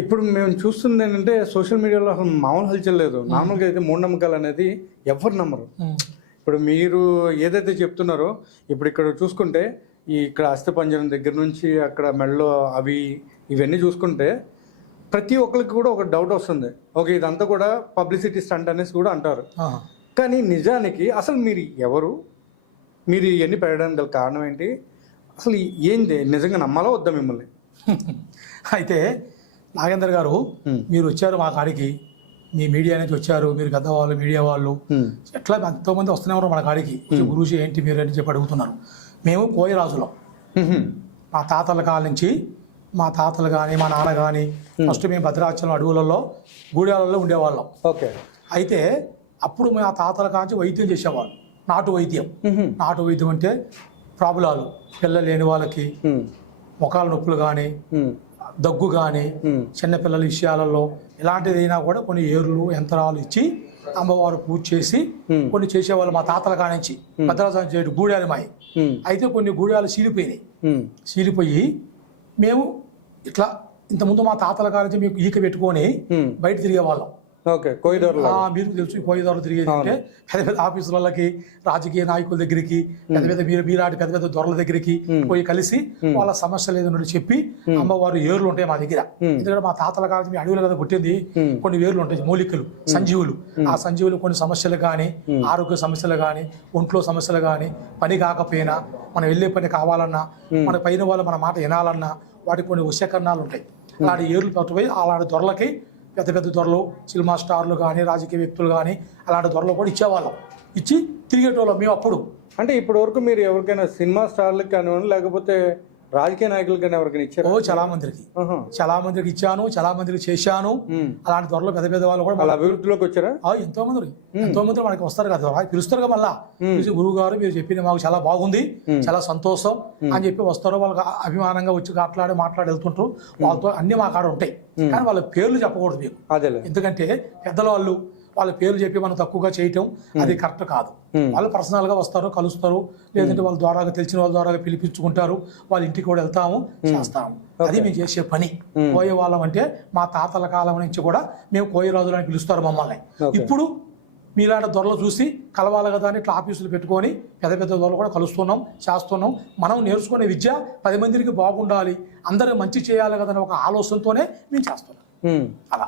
ఇప్పుడు మేము చూస్తుంది ఏంటంటే సోషల్ మీడియాలో అసలు మామూలు హల్చల్ లేదు. నార్మల్గా అయితే మూఢనమ్మకాలు అనేది ఎవరు నమ్మరు. ఇప్పుడు మీరు ఏదైతే చెప్తున్నారో ఇప్పుడు ఇక్కడ చూసుకుంటే ఇక్కడ అస్థిపంజరం దగ్గర నుంచి అక్కడ మెడలో ఇవన్నీ చూసుకుంటే ప్రతి ఒక్కరికి కూడా ఒక డౌట్ వస్తుంది. ఓకే, ఇదంతా కూడా పబ్లిసిటీ స్టంట్ అనేసి కూడా అంటారు. కానీ నిజానికి అసలు మీరు ఎవరు, మీరు ఇవన్నీ పెట్టడానికి గల కారణం ఏంటి, అసలు ఏంది, నిజంగా నమ్మాలా వద్దా మిమ్మల్ని? అయితే నాగేందర్ గారు, మీరు వచ్చారు మా కాడికి, మీ మీడియా నుంచి వచ్చారు, మీరు గద్ద వాళ్ళు, మీడియా వాళ్ళు, ఎట్లా ఎంతోమంది వస్తున్నారు మన కాడికి. గురుజీ ఏంటి మీరు అని చెప్పి అడుగుతున్నారు. మేము కోయరాజులం. మా తాతల కాల నుంచి, మా తాతలు కానీ మా నాన్న కానీ ఫస్ట్ మేము భద్రాచలం అడవులలో గూడాలలో ఉండేవాళ్ళం. ఓకే. అయితే అప్పుడు మేము ఆ తాతల కాంచి వైద్యం చేసేవాళ్ళం. నాటు వైద్యం. నాటు వైద్యం అంటే ప్రాబ్లాలు, పిల్లలు లేని వాళ్ళకి మొఖాల నొప్పులు కానీ, దగ్గు కానీ, చిన్నపిల్లల విషయాలలో ఇలాంటిదైనా కూడా కొన్ని ఏర్లు యంత్రాలు ఇచ్చి అమ్మవారు పూజ చేసి కొన్ని చేసేవాళ్ళు మా తాతల కానించి. భద్రాచలం చేయడు గూడాలు మాయి. అయితే కొన్ని గూడాలు చీలిపోయినాయి. చీలిపోయి మేము ఇట్లా ఇంతకుముందు మా తాతల కానించి మేము ఈక పెట్టుకొని బయట తిరిగేవాళ్ళం. ఓకే, కోయిదూరులో మీరు తెలుసు కోయిదూరులో తిరిగేది అంటే పెద్ద పెద్ద ఆఫీసులకి, రాజకీయ నాయకుల దగ్గరికి, పెద్ద పెద్ద మీలాంటి పెద్ద పెద్ద దొరల దగ్గరికి పోయి కలిసి వాళ్ళ సమస్యలు ఏదైనా చెప్పి అమ్మవారు ఏర్లు ఉంటాయి మా దగ్గర. ఎందుకంటే మా తాతల కాలం మీ అడవులు కదా పుట్టింది, కొన్ని వేర్లు ఉంటాయి, మూలికలు, సంజీవులు. ఆ సంజీవులు కొన్ని సమస్యలు కానీ, ఆరోగ్య సమస్యలు కానీ, ఒంట్లో సమస్యలు కానీ, పని కాకపోయినా, మనం వెళ్ళే పని కావాలన్నా, మన పైన వాళ్ళు మన మాట వినాలన్నా వాటికి కొన్ని వశ్యకరణాలు ఉంటాయి. అలాంటి ఏర్లు పట్టుపోయి అలాంటి దొరలకి, పెద్ద పెద్ద దొరలు, సినిమా స్టార్లు కానీ, రాజకీయ వ్యక్తులు కానీ అలాంటి దొరలు కూడా ఇచ్చేవాళ్ళం. ఇచ్చి తిరిగేటోళ్ళం మేము అప్పుడు. అంటే ఇప్పటి వరకు మీరు ఎవరికైనా సినిమా స్టార్లకు కానివ్వండి, లేకపోతే రాజకీయ నాయకులు కానీ ఎవరికైనా ఇచ్చారు? చాలా మందికి ఇచ్చాను, చాలా మందికి చేశాను. అలాంటి త్వరలో పెద్ద పెద్ద వాళ్ళు కూడా అభివృద్ధిలోకి వచ్చారా? ఎంతో మంది మనకి వస్తారు కదా, పిలుస్తారు కదా. మళ్ళా గురువు గారు మీరు చెప్పింది మాకు చాలా బాగుంది, చాలా సంతోషం అని చెప్పి వస్తారు. వాళ్ళకి అభిమానంగా వచ్చి మాట్లాడి వెళ్తుంటారు. వాళ్ళతో అన్ని మా కాడ ఉంటాయి. కానీ వాళ్ళ పేర్లు చెప్పకూడదు మీకు. ఎందుకంటే పెద్దల వాళ్ళ పేర్లు చెప్పి మనం తక్కువగా చేయటం అది కరెక్ట్ కాదు. వాళ్ళు పర్సనల్ గా వస్తారు, కలుస్తారు, లేదంటే వాళ్ళ ద్వారా తెలిసిన వాళ్ళ ద్వారా పిలిపించుకుంటారు. వాళ్ళ ఇంటికి కూడా వెళ్తాము, చేస్తాము. అది మేము చేసే పని. కోయ వాళ్ళం అంటే మా తాతల కాలం నుంచి కూడా మేము కోయరాజులు అని పిలుస్తారు మమ్మల్ని. ఇప్పుడు మీలాంటి దొరలు చూసి కలవాలి కదా అని ఇట్లా ఆఫీసులు పెట్టుకొని పెద్ద పెద్ద దొరలు కూడా కలుస్తున్నాం, చేస్తున్నాం. మనం నేర్చుకునే విద్య 10 మందికి బాగుండాలి, అందరూ మంచి చేయాలి కదా అనే ఒక ఆలోచనతోనే మేము చేస్తున్నాం. అలా